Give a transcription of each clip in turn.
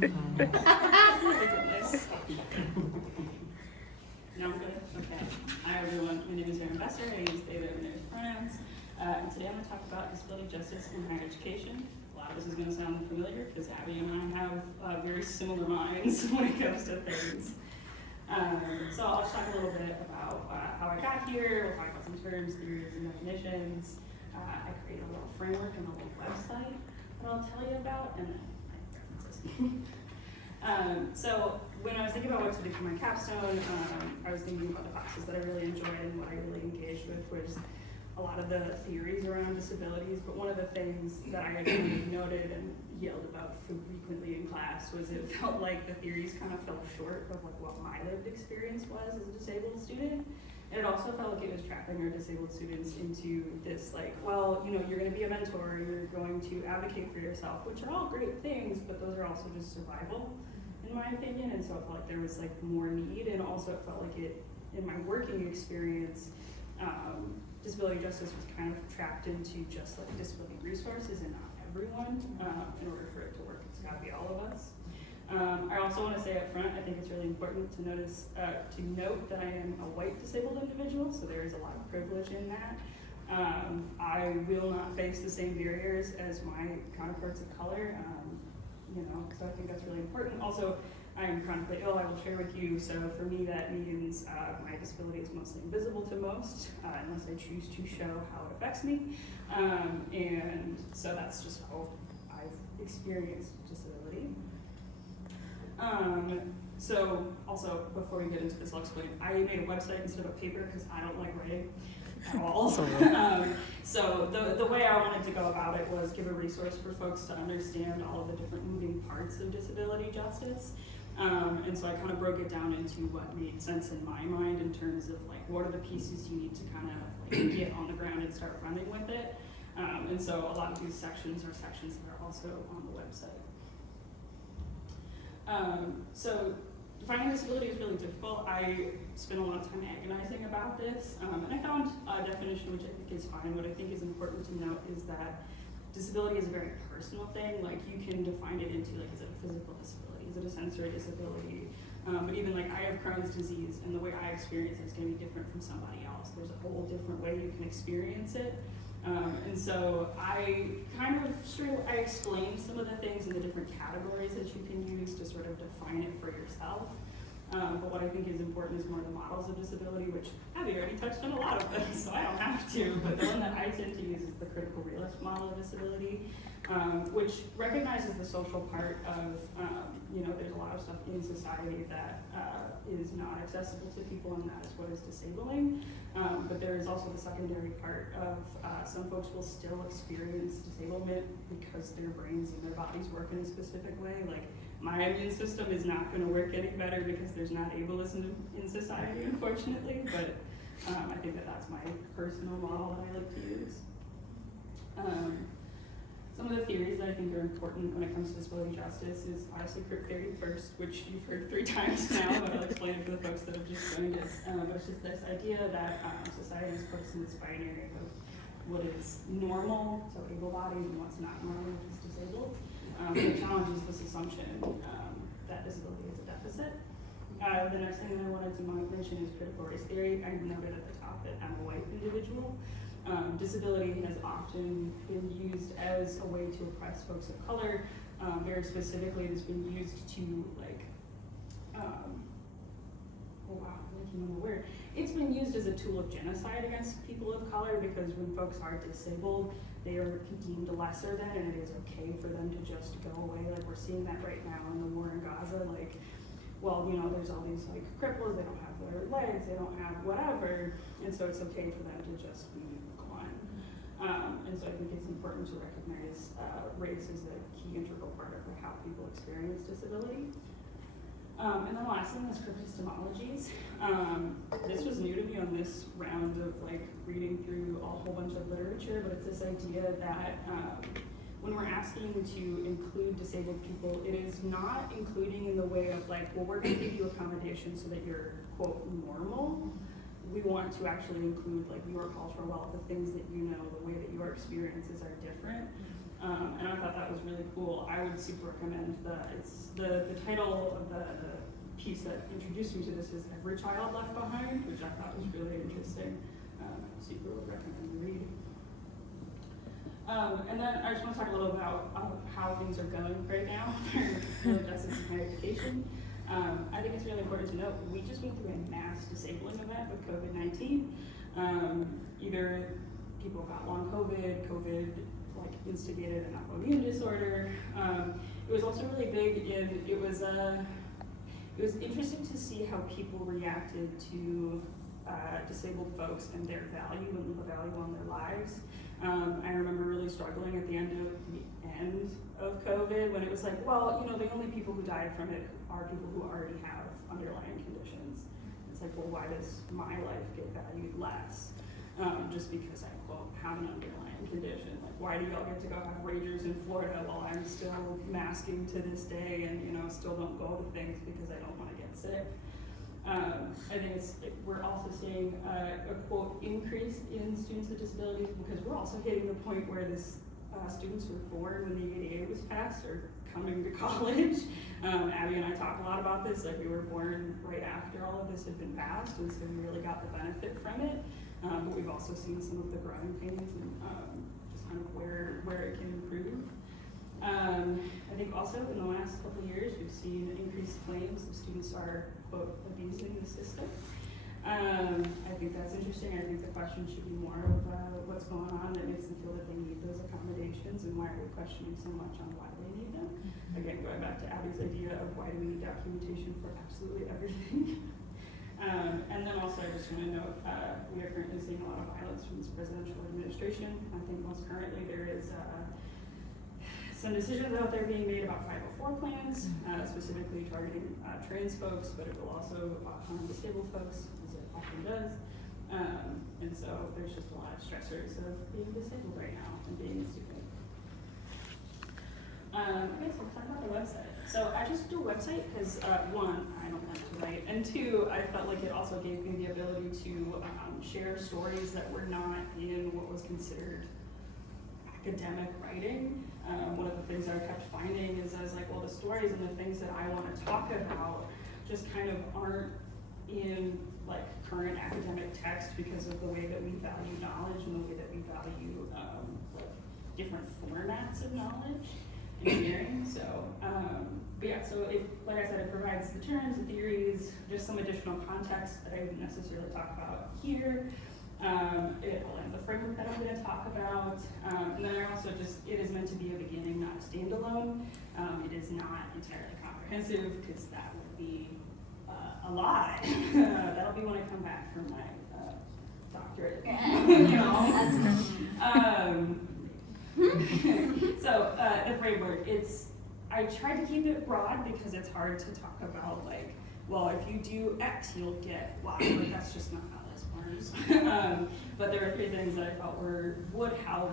No, I'm good. Okay. Hi, everyone. My name is Erin Besser. I use they, them, and theirs pronouns. And today I'm going to talk about disability justice in higher education. A lot of this is going to sound familiar because Abby and I have very similar minds when it comes to things. So I'll just talk a little bit about how I got here. We'll talk about some terms, theories, and definitions. I created a little framework and a little website that I'll tell you about, and then my references. So when I was thinking about what to do for my capstone, I was thinking about the classes that I really enjoyed and what I really engaged with was a lot of the theories around disabilities, but one of the things that I really noted and yelled about frequently in class was it felt like the theories kind of fell short of like what my lived experience was as a disabled student. And it also felt like it was trapping our disabled students into this like, well, you know, you're gonna be a mentor, you're going to advocate for yourself, which are all great things, but those are also just survival, in my opinion. And so it felt like there was like more need, and also it felt like it, in my working experience, disability justice was kind of trapped into just like disability resources and not everyone. In order for it to work, it's gotta be all of us. I also want to say up front, I think it's really important to note that I am a white disabled individual, so there is a lot of privilege in that. I will not face the same barriers as my counterparts of color, so I think that's really important. Also, I am chronically ill, I will share with you, so for me that means my disability is mostly invisible to most, unless I choose to show how it affects me, and so that's just how I've experienced disability. So also, before we get into this, I'll explain. I made a website instead of a paper because I don't like writing at all. So the way I wanted to go about it was give a resource for folks to understand all of the different moving parts of disability justice. And so I kind of broke it down into what made sense in my mind in terms of like, what are the pieces you need to kind of like get on the ground and start running with it. And so a lot of these sections are sections that are also on the website. So defining disability is really difficult. I spent a lot of time agonizing about this, and I found a definition which I think is fine. What I think is important to note is that disability is a very personal thing. Like you can define it into like, is it a physical disability? Is it a sensory disability? But even like I have Crohn's disease, and the way I experience it is going to be different from somebody else. There's a whole different way you can experience it. And so I I explained some of the things in the different categories that you can use to sort of define it for yourself. But what I think is important is more the models of disability, which Abby already touched on a lot of them, so I don't have to. But the one that I tend to use is the critical realist model of disability, which recognizes the social part of, there's a lot of stuff in society that is not accessible to people, and that is what is disabling. But there is also the secondary part of some folks will still experience disablement because their brains and their bodies work in a specific way. Like my immune system is not going to work any better because there's not ableism in society, unfortunately. But I think that that's my personal model that I like to use. Some of the theories that I think are important when it comes to disability justice is obviously group theory first, which you've heard 3 times now, but I'll explain it for the folks that have just joined us. But it's just this idea that society has put us in this binary of what is normal, so able-bodied, and what's not normal, which is disabled. It challenges this assumption that disability is a deficit. The next thing that I wanted to mention is critical race theory. I noted at the top that I'm a white individual. Disability has often been used as a way to oppress folks of color. Very specifically, it has been used to it's been used as a tool of genocide against people of color, because when folks are disabled, they are deemed lesser than, and it is okay for them to just go away. Like we're seeing that right now in the war in Gaza. Like, well, there's all these like cripples, they don't have their legs, they don't have whatever, and so it's okay for them to just be gone. And so I think it's important to recognize race as a key integral part of how people experience disability. And then the last thing is epistemologies. This was new to me on this round of like reading through a whole bunch of literature, but it's this idea that when we're asking to include disabled people, it is not including in the way of like, well, we're going to give you accommodation so that you're, quote, normal. We want to actually include like your cultural wealth, the things that you know, the way that your experiences are different. And I thought that was really cool. I would super recommend the title of the piece that introduced me to this is Every Child Left Behind, which I thought was really interesting. Super would recommend the read. And then I just want to talk a little about how things are going right now for justice and higher education. I think it's really important to note we just went through a mass disabling event with COVID-19. Either people got long COVID like instigated an autoimmune disorder. It was also really big in, it was interesting to see how people reacted to disabled folks and their value and the value on their lives. I remember really struggling at the end of COVID when it was like, well, the only people who die from it are people who already have underlying conditions. It's like, well, why does my life get valued less? Just because I, quote, have an underlying condition. Like, why do y'all get to go have ragers in Florida while I'm still masking to this day and, still don't go to things because I don't want to get sick? I think we're also seeing a quote increase in students with disabilities because we're also hitting the point where students who were born when the ADA was passed are coming to college. Abby and I talk a lot about this, like we were born right after all of this had been passed, and so we really got the benefit from it. But we've also seen some of the growing pains and just kind of where it can improve. I think also in the last couple of years, we've seen increased claims that students are, quote, abusing the system. I think that's interesting. I think the question should be more of what's going on that makes them feel that they need those accommodations and why are we questioning so much on why they need them. Again, going back to Abby's idea of why do we need documentation for absolutely everything. And then also I just want to note, we are currently seeing a lot of violence from this presidential administration. I think most currently there is some decisions out there being made about 504 plans, specifically targeting trans folks, but it will also harm disabled folks, as it often does. And so there's just a lot of stressors of being disabled right now and being a student. Okay, so we'll talk about the website. So I just do a website because one, I don't like to write, and two, I felt like it also gave me the ability to share stories that were not in what was considered academic writing. One of the things that I kept finding is I was like, well, the stories and the things that I want to talk about just kind of aren't in like current academic text because of the way that we value knowledge and the way that we value like different formats of knowledge and hearing. So, but yeah, so it, like I said, it provides the terms, the theories, just some additional context that I wouldn't necessarily talk about here. It outlines the framework that I'm going to talk about, and then I also it is meant to be a beginning, not a standalone. It is not entirely comprehensive because that would be a lie. That'll be when I come back from my doctorate. So the framework, I tried to keep it broad because it's hard to talk about like, well, if you do X, you'll get Y, but that's just not how this works. But there are 3 things that I felt would help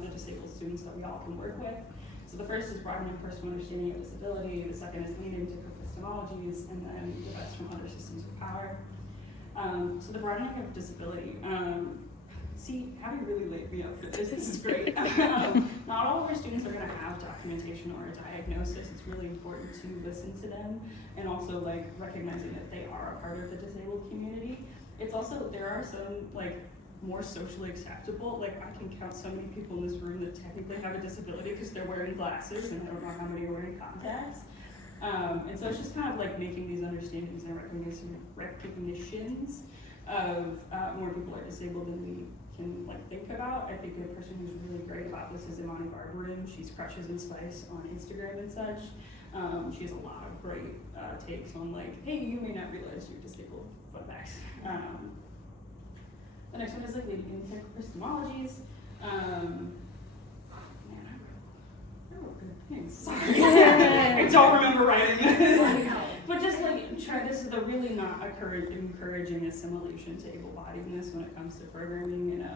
the disabled students that we all can work with. So the first is broadening personal understanding of disability, the second is leaning to epistemologies, and then the best from other systems of power. So the broadening of disability. See, Abby really laid me up for this. This is great. Not all of our students are going to have documentation or a diagnosis. It's really important to listen to them and also like recognizing that they are a part of the disabled community. It's also, there are some like more socially acceptable, like I can count so many people in this room that technically have a disability because they're wearing glasses and I don't know how many are wearing contacts. And so it's just kind of like making these understandings and recognitions of more people are disabled than we can like think about. I think a person who's really great about this is Imani Barbarin. She's Crushes and Spice on Instagram and such. She has a lot of great takes on like, hey, you may not realize you're disabled, fun facts. The next one is like leading into epistemologies. Man, I wrote good things. Sorry. I don't remember writing this. But just like this is the really not encouraging assimilation to able-bodiedness when it comes to programming and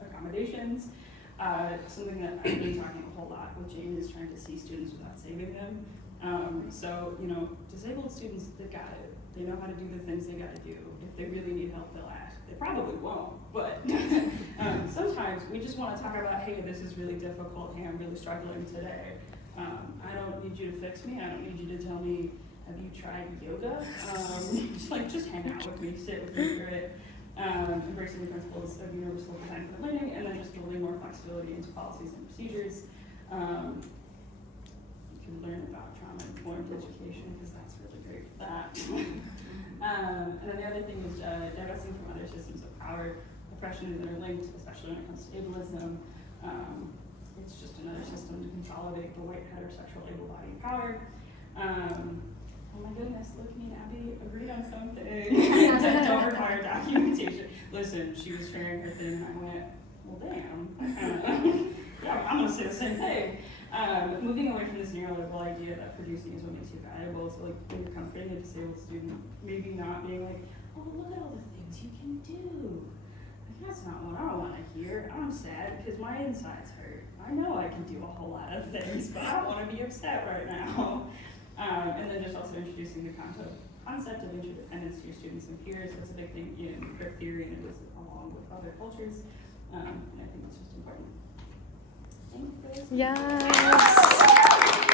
accommodations. Something that I've been talking a whole lot with Jane is trying to see students without saving them. So, disabled students, they've got it They know how to do the things they gotta do. If they really need help, they'll ask. They probably won't, but sometimes we just wanna talk about, hey, this is really difficult, hey, I'm really struggling today. I don't need you to fix me, I don't need you to tell me, have you tried yoga? Just hang out with me, sit with me through it. Embracing the principles of universal design for learning, and then just building more flexibility into policies and procedures. You can learn about trauma-informed education, because that's really great for that. And then the other thing is divesting from other systems of power. Oppression is interlinked, especially when it comes to ableism. It's just another system to consolidate the white heterosexual able-bodied power. Oh my goodness, look at me and Abby agreed on something. Don't require documentation. Listen, she was sharing her thing and I went, well damn. Yeah, I'm gonna say the same thing. Moving away from this neoliberal idea that producing is what makes you valuable, so like when you're comforting a disabled student, maybe not being like, oh look at all the things you can do. Like, that's not what I wanna hear. I'm sad because my insides hurt. I know I can do a whole lot of things, but I don't wanna be upset right now. And then just also introducing the concept of interdependence to your students and peers. That's a big thing in grip theory, and it was along with other cultures. And I think that's just important. Thank you for listening. Yeah.